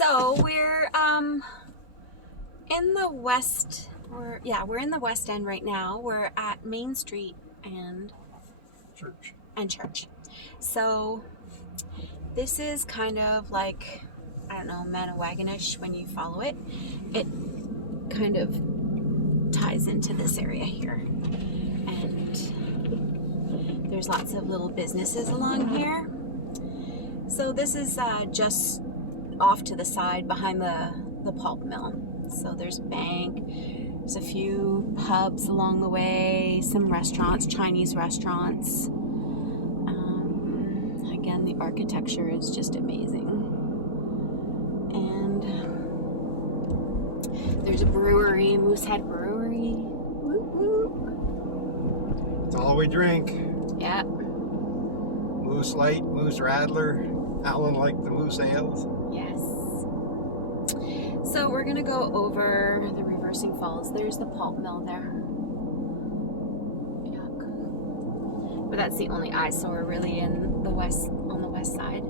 So we're in the west. We're in the West End right now. We're at Main Street and Church. So this is kind of like, I don't know, Manawagonish when you follow it. It kind of ties into this area here. And there's lots of little businesses along here. So this is just off to the side behind the pulp mill. So there's a bank, there's a few pubs along the way, some restaurants, Chinese restaurants. Again, the architecture is just amazing. And there's a brewery, Moosehead Brewery. Whoop, whoop. It's all we drink. Yeah. Moose Light, Moose Radler. Alan liked the Moose Ales. Yes. So we're gonna go over the reversing falls. There's the pulp mill there. Yuck. But that's the only eyesore really in the west, on the west side.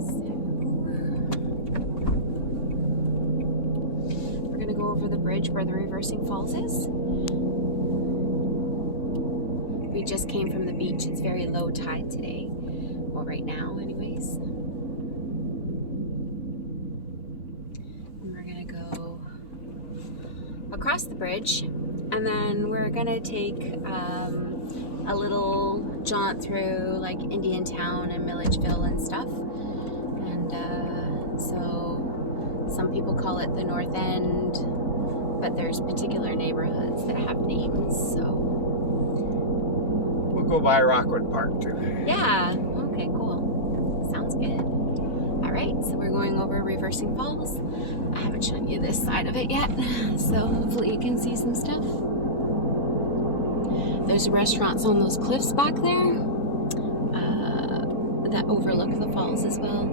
So we're gonna go over the bridge where the reversing falls is. We just came from the beach. It's very low tide today. Well, right now anyways. Across the bridge, and then we're gonna take a little jaunt through like Indian Town and Milledgeville and stuff. And so some people call it the North End, but there's particular neighborhoods that have names. So we'll go by Rockwood Park too. Yeah. Okay. Cool. Sounds good. All right, so we're going over Reversing Falls. I haven't shown you this side of it yet, so hopefully you can see some stuff. There's restaurants on those cliffs back there that overlook the falls as well.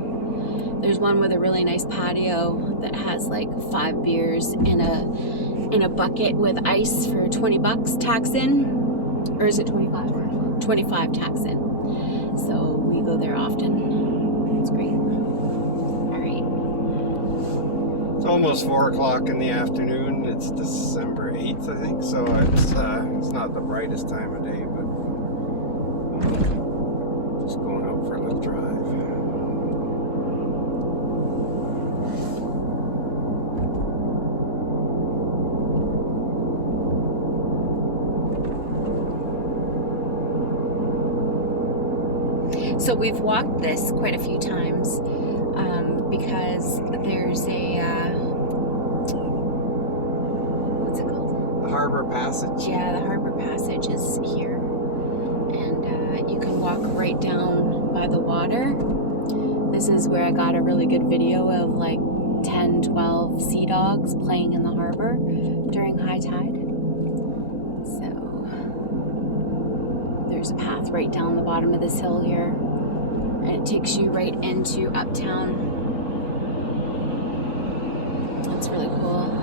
There's one with a really nice patio that has like 5 beers in a bucket with ice for $20 tax in, or is it 25? 25 tax in. So we go there often. It's great. It's almost 4 o'clock in the afternoon. It's December 8th, I think, so it's not the brightest time of day, but just going out for a little drive. So we've walked this quite a few times because there's a what's it called? The Harbor Passage. Yeah, the Harbor Passage is here, and you can walk right down by the water. This is where I got a really good video of like 10, 12 sea dogs playing in the harbor during high tide. So there's a path right down the bottom of this hill here, and it takes you right into Uptown. That's really cool.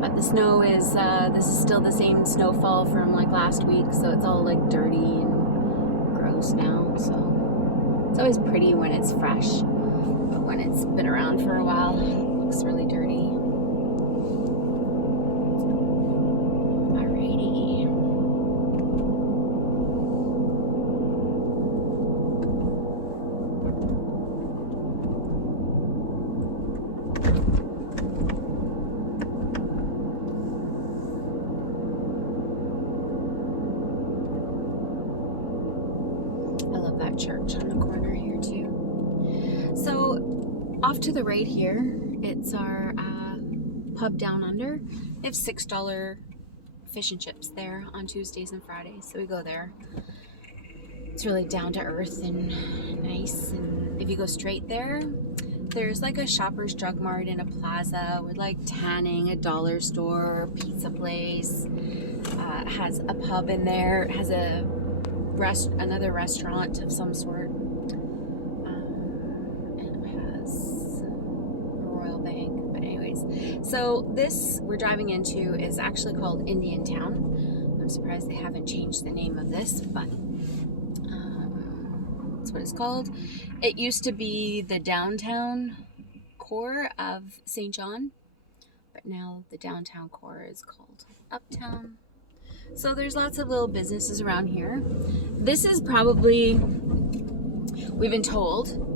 But the snow is, this is still the same snowfall from like last week, so it's all like dirty and gross now. So it's always pretty when it's fresh, but when it's been around for a while, it looks really dirty. Church on the corner here too. So off to the right here, it's our pub Down Under. They have $6 fish and chips there on Tuesdays and Fridays, so we go there. It's really down to earth and nice. And if you go straight there, there's like a Shoppers Drug Mart in a plaza with like tanning, a dollar store, pizza place. It has a pub in there. It has another restaurant of some sort, and it has a Royal Bank. But anyways, so this we're driving into is actually called Indian Town. I'm surprised they haven't changed the name of this, but that's what it's called. It used to be the downtown core of St. John, but now the downtown core is called Uptown. So there's lots of little businesses around here. This is probably, we've been told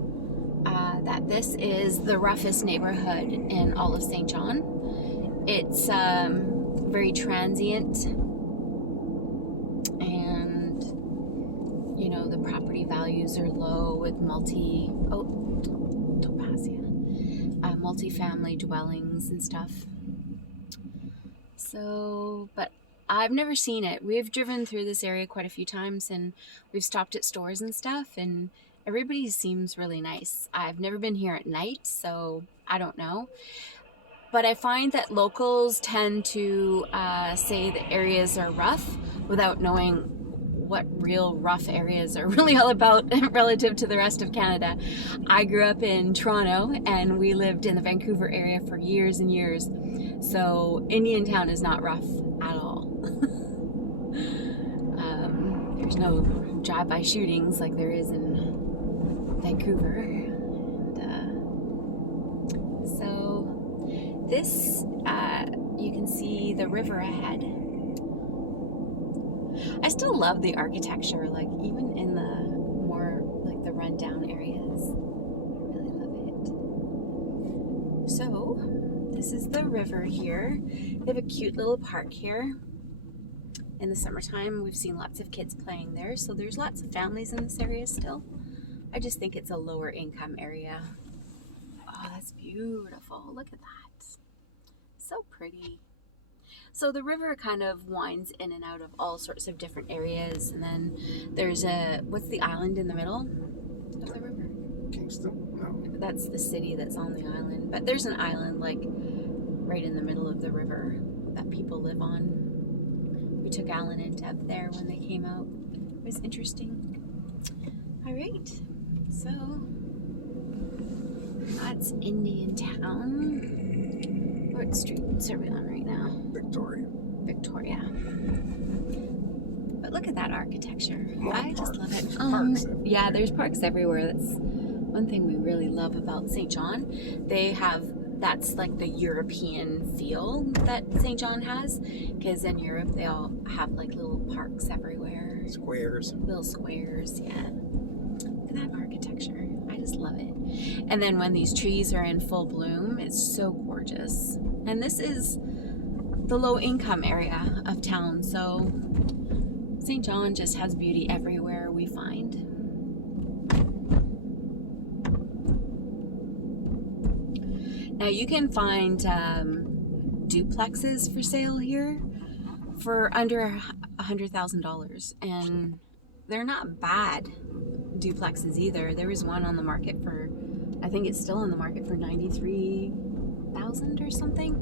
that this is the roughest neighborhood in all of St. John. It's very transient, and you know, the property values are low with multi-family dwellings and stuff. So, but I've never seen it. We've driven through this area quite a few times, and we've stopped at stores and stuff, and everybody seems really nice. I've never been here at night, so I don't know. But I find that locals tend to say the areas are rough without knowing what real rough areas are really all about relative to the rest of Canada. I grew up in Toronto, and we lived in the Vancouver area for years and years. So Indian Town is not rough at all. There's no drive-by shootings like there is in Vancouver. And, so this, you can see the river ahead. I still love the architecture, like even in the more like the rundown areas. I really love it. So this is the river here. They have a cute little park here. In the summertime, we've seen lots of kids playing there, so there's lots of families in this area still. I just think it's a lower income area. Oh, that's beautiful. Look at that. So pretty. So the river kind of winds in and out of all sorts of different areas, and then there's what's the island in the middle of the river? Kingston? No. That's the city that's on the island, but there's an island like right in the middle of the river that people live on. We took Alan into up there when they came out. It was interesting. All right, so that's Indian Town. What streets are we on right now? Victoria. But look at that architecture. I just love it. Yeah, there's parks everywhere. That's one thing we really love about St. John. That's like the European feel that St. John has, because in Europe they all have like little parks everywhere. Squares. Little squares, yeah. Look at that architecture. I just love it. And then when these trees are in full bloom, it's so gorgeous. And this is the low income area of town, so St. John just has beauty everywhere we find. Now you can find duplexes for sale here for under $100,000, and they're not bad duplexes either. There was one on the market for, I think it's still on the market for $93,000 or something.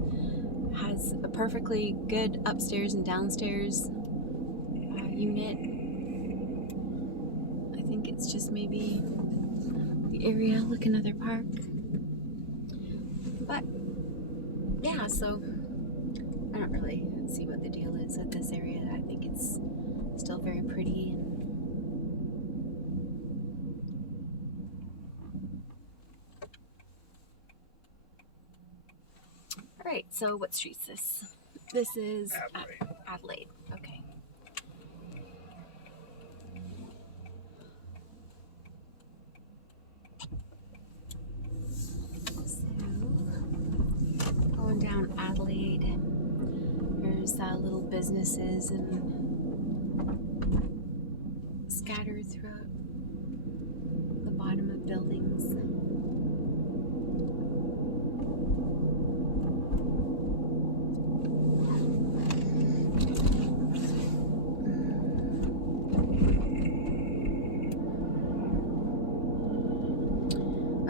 Has a perfectly good upstairs and downstairs unit. I think it's just maybe the area. Look, another park. But yeah, so I don't really see what the deal is with this area. I think it's still very pretty. All right, so what street's this? This is Adelaide. Okay. Going down Adelaide, there's little businesses and scattered throughout the bottom of buildings.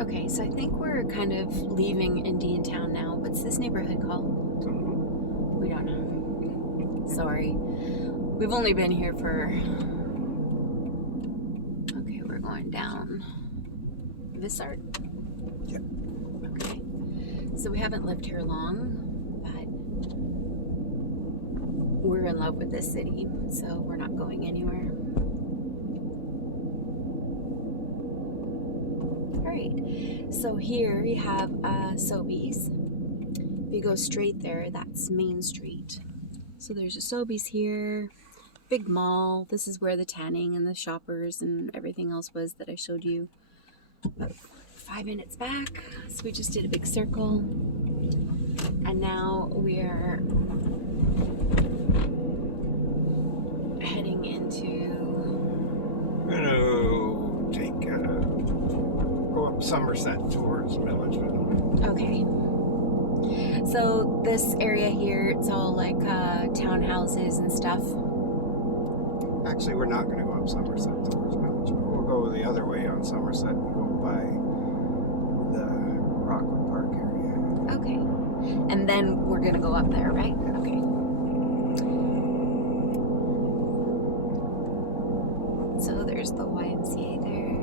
Okay, so I think we're kind of leaving Indian Town now. What's this neighborhood called? We don't know. Sorry. We've only been here for... Okay, we're going down Vissart? Yep. Okay. So we haven't lived here long, but we're in love with this city, so we're not going anywhere. right. So here you have Sobeys. If you go straight there, that's Main Street. So there's a Sobeys here, big mall. This is where the tanning and the shoppers and everything else was that I showed you about 5 minutes back. So we just did a big circle. And now we are heading into... We're going to go up Somerset towards Milledgeville. Okay. So this area here, it's all like townhouses and stuff. Actually, we're not going to go up Somerset towards Milledgeville. We'll go the other way on Somerset and go by the Rockwood Park area. Okay. And then we're going to go up there, right? Okay. So there's the YMCA there.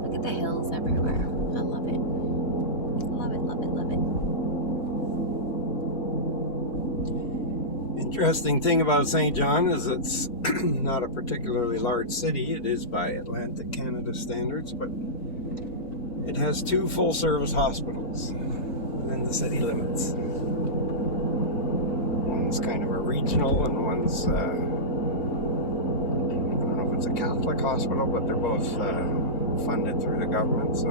Look at the hills everywhere. I love it. Love it, love it, love it. Interesting thing about St. John is it's not a particularly large city. It is by Atlantic Canada standards, but it has 2 full-service hospitals within the city limits. One's kind of a regional and one's, I don't know if it's a Catholic hospital, but they're both funded through the government, so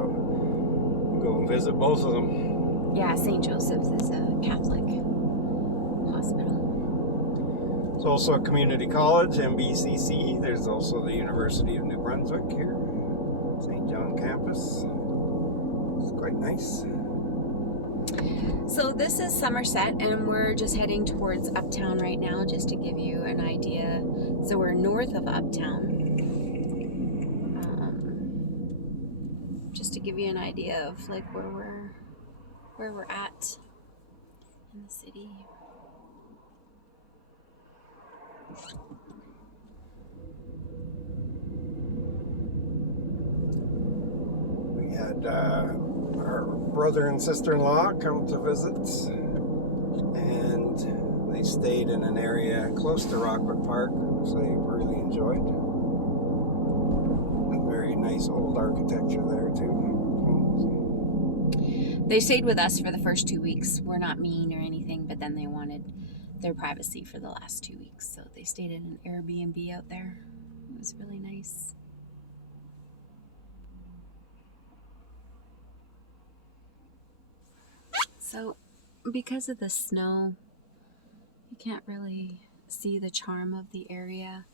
you go and visit both of them. Yeah, St. Joseph's is a Catholic hospital. It's also a community college, MBCC. There's also the University of New Brunswick here, St. John campus. It's quite nice. So this is Somerset, and we're just heading towards Uptown right now, just to give you an idea. So we're north of Uptown. Just to give you an idea of like where we're at in the city. We had our brother and sister-in-law come to visit, and they stayed in an area close to Rockwood Park, which they really enjoyed. Very nice old architecture there too. They stayed with us for the first 2 weeks. We're not mean or anything, but then they wanted their privacy for the last 2 weeks, so they stayed in an Airbnb out there. It was really nice. So because of the snow, you can't really see the charm of the area,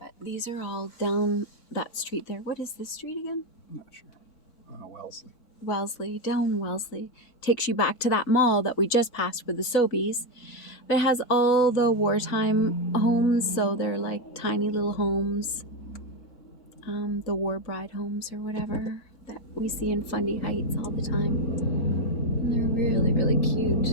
but these are all down that street there. What is this street again? I'm not sure. Wellesley. Wellesley, down Wellesley. Takes you back to that mall that we just passed with the Sobeys. But it has all the wartime homes, so they're like tiny little homes. The War Bride homes or whatever that we see in Fundy Heights all the time. And they're really, really cute.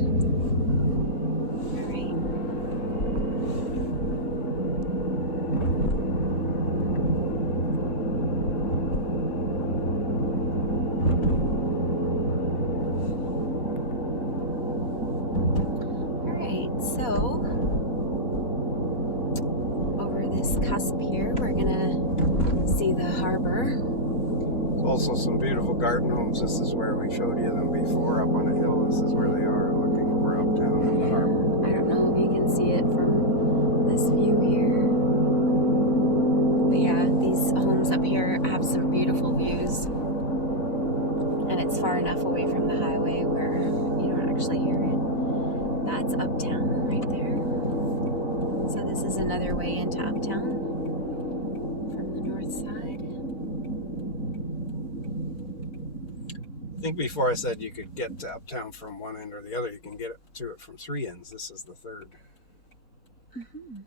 All right. So, over this cusp here, we're gonna see the harbor. There's also some beautiful garden homes. This is where we showed you them before, up on a hill. This is where they are, looking over Uptown and the harbor. I don't know if you can see it from this view here. But yeah, these homes up here have some beautiful views. And it's far enough away from the highway where you don't actually hear it. That's Uptown right there. So this is another way into Uptown from the north side. I think before I said you could get to Uptown from one end or the other. You can get to it from 3 ends. This is the third. Mm-hmm.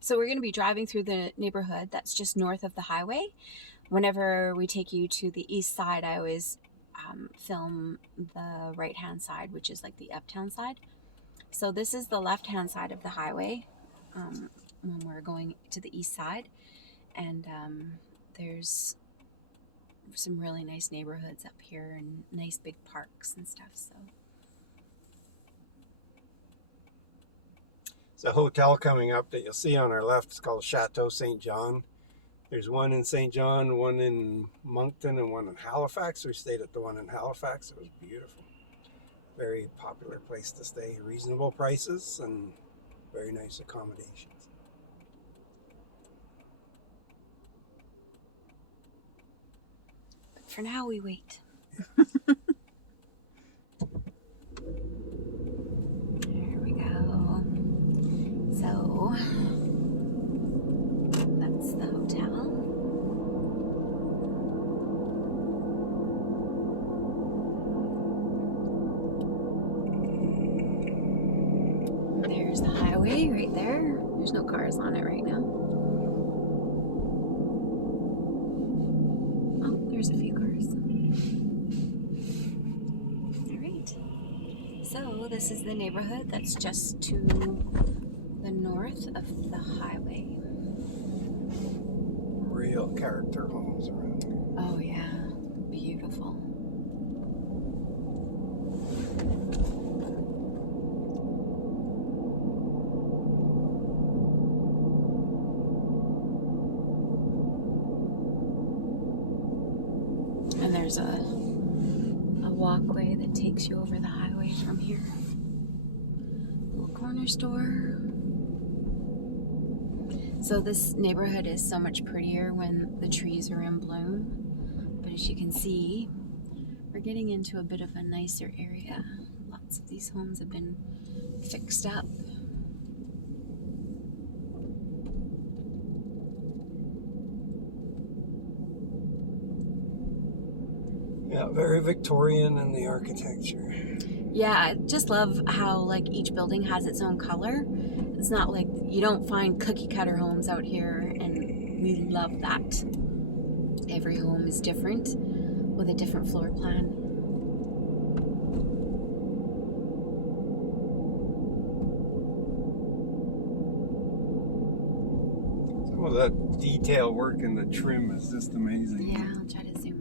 So we're going to be driving through the neighborhood that's just north of the highway. Whenever we take you to the east side, I always film the right-hand side, which is like the Uptown side. So this is the left-hand side of the highway when we're going to the east side. And there's some really nice neighborhoods up here and nice big parks and stuff. So There's a hotel coming up that you'll see on our left. It's called Chateau St John. There's one in St. John, one in Moncton, and one in Halifax. We stayed at the one in Halifax. It was beautiful. Very popular place to stay. Reasonable prices and very nice accommodations. but for now, we wait. There we go. So that's the hotel. There's the highway right there. There's no cars on it right now. Oh, there's a few cars. All right. So this is the neighborhood that's just to the north of the highway. Real character homes around. Oh yeah, beautiful. And there's a walkway that takes you over the highway from here. Little corner store. So this neighborhood is so much prettier when the trees are in bloom. But as you can see, we're getting into a bit of a nicer area. Lots of these homes have been fixed up. Yeah, very Victorian in the architecture. Yeah, I just love how like each building has its own color. It's not like you don't find cookie cutter homes out here, and we love that. Every home is different with a different floor plan. Some of that detail work in the trim is just amazing. Yeah, I'll try to zoom